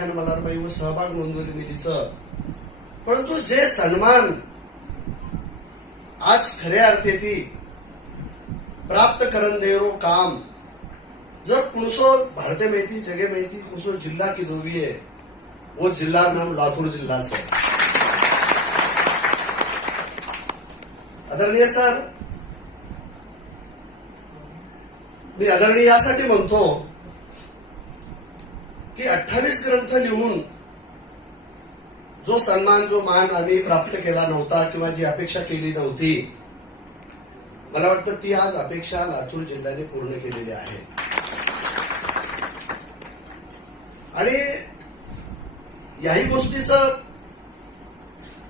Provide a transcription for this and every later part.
व्याख्यान मल्हारबाई व सहभाग नोंदवली मिलीचं, परंतु जे सन्मान आज खऱ्या अर्थेती प्राप्त करन देरो काम जर कुणसो भारते मेहती जगे मेहती कुणसो जिल्हा की दोवी है वो जिल्हा नाम लातूर जिल्हाच आहे. आदरणीय सर, मी आदरणीय यासाठी म्हणतो की 28 ग्रंथ लिहून जो सन्मान जो मान आम्ही प्राप्त केला नव्हता किंवा जी अपेक्षा केली नव्हती, मला वाटतं ती आज अपेक्षा लातूर जिल्ह्याने पूर्ण केलेली आहे. आणि याही गोष्टीचा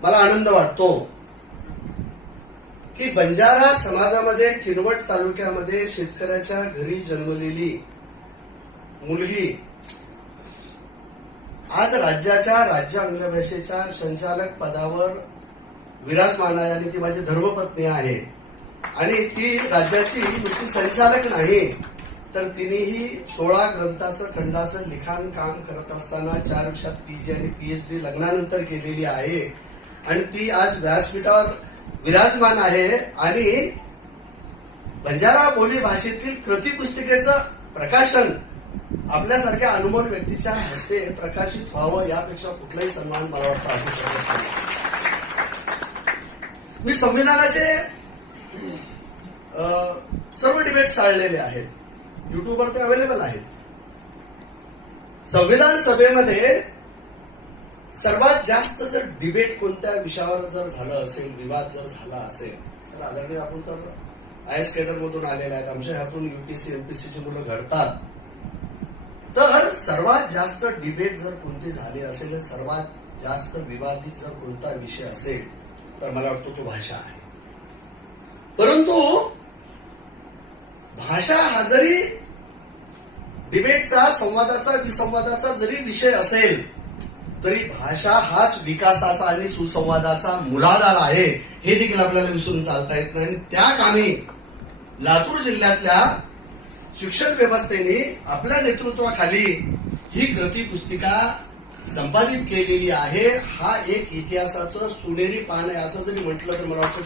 मला आनंद वाटतो की बंजारा समाजामध्ये किनवट तालुक्यामध्ये शेतकऱ्याच्या घरी जन्मलेली मुलगी आज राज्याच्या राज्य आंग्ल भाषेच्या संचालक पदावर विराजमान आहे आणि ती माझी धर्मपत्नी आहे. आणि ती राज्याची नुसती संचालक नाही तर तिनेही 16 ग्रंथाचं खंडाचं लिखाण काम करत असताना 4 वर्षात पीजी आणि पीएचडी लग्नानंतर केलेली आहे. आणि ती आज व्यासपीठावर विराजमान आहे. आणि बंजारा बोली भाषेतील कृती पुस्तिकेचं प्रकाशन आपल्यासारख्या अनमोल व्यक्तीच्या हस्ते प्रकाशित व्हावं यापेक्षा कुठलाही सन्मान मला वाटतं असू शकत नाही. मी संविधानाचे सर्व डिबेट चाललेले आहेत, युट्यूबवर ते अवेलेबल आहेत. संविधान सभेमध्ये सर्वात जास्त जर डिबेट कोणत्या विषयावर जर झालं असेल, विवाद जर झाला असेल, सर आदरणीय आपण तर आयएस केडर मधून आलेले आहेत, आमच्या हातून यूपीएससी एमपीएससीची मुलं घडतात, तर सर्वात जास्त डिबेट जर कोणते झाले असेल, सर्वात जास्त विवादित जर कोणता विषय असेल तर मला वाटतं तो भाषा आहे. परंतु भाषा हा जरी डिबेटचा, संवादाचा, विसंवादाचा जरी विषय असेल तरी भाषा हाच विकासाचा आणि सुसंवादाचा मूलाधार आहे हे देखील आपल्याला विसरून चालता येत नाही. आणि त्या कामी लातूर जिल्ह्यातल्या शिक्षण व्यवस्थेने आपल्या नेतृत्वाखाली ही कृती पुस्तिका संपादित केलेली आहे. हा एक इतिहासाचं सोनेरी पान आहे असं जरी म्हटलं तर मला वाटतं